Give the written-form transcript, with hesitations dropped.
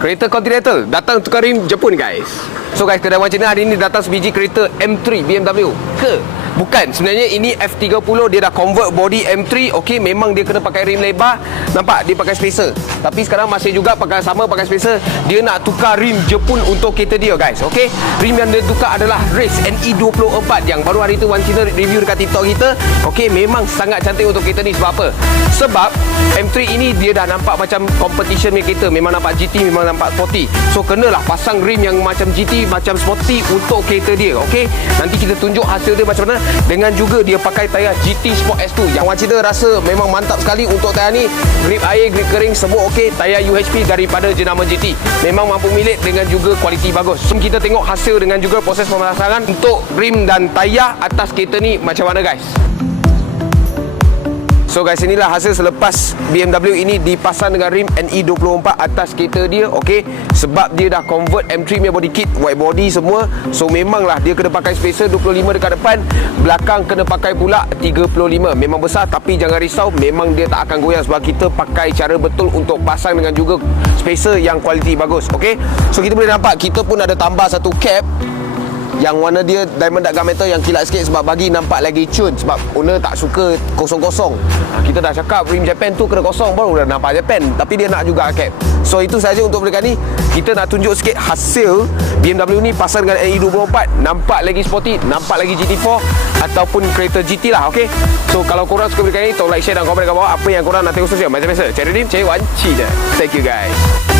Kereta Continental datang tukar rim Jepun guys. So guys, kedai Wan Cina hari ni datang sebiji kereta M3 BMW ke? Bukan, sebenarnya ini F30. Dia dah convert body M3. Okey, memang dia kena pakai rim lebar. Nampak dia pakai spacer. Tapi sekarang masih juga pakai spacer. Dia nak tukar rim Jepun untuk kereta dia guys. Okey, rim yang dia tukar adalah Race NE24 yang baru hari tu Wan Cina review dekat TikTok kita. Okey, memang sangat cantik untuk kereta ni. Sebab apa? Sebab M3 ini dia dah nampak macam competition punya kereta. Memang nampak GT, memang nampak sporty. So kenalah pasang rim yang macam GT, macam sporty untuk kereta dia. Okey, nanti kita tunjuk hasil dia macam mana. Dengan juga dia pakai tayar GT Sport S2 yang Wan Cina rasa memang mantap sekali untuk tayar ni. Grip air, grip kering semua okey. Tayar UHP daripada jenama GT. Memang mampu milik dengan juga kualiti bagus. So kita tengok hasil dengan juga proses pemasangan untuk rim dan tayar atas kereta ni macam mana guys. So guys, inilah hasil selepas BMW ini dipasang dengan rim NE24 atas kereta dia. Okey, sebab dia dah convert M3 punya body kit, white body semua. So memanglah dia kena pakai spacer 25 dekat depan, belakang kena pakai pula 35. Memang besar tapi jangan risau, memang dia tak akan goyang sebab kita pakai cara betul untuk pasang dengan juga spacer yang kualiti bagus. Okey, so kita boleh nampak kita pun ada tambah satu cap yang warna dia diamond dark metal yang kilat sikit sebab bagi nampak lagi cun. Sebab owner tak suka kosong-kosong. Kita dah cakap rim Japan tu kena kosong baru dah nampak Japan. Tapi dia nak juga cap. So itu saja untuk mereka ni. Kita nak tunjuk sikit hasil BMW ni pasang dengan NE24. Nampak lagi sporty, nampak lagi GT4 ataupun kereta GT lah. Okay, so kalau korang suka mereka ni, tolong like, share dan komen dekat bawah apa yang korang nak tengok sosial. Macam biasa, cari rim, cari Wan Cina. Thank you guys.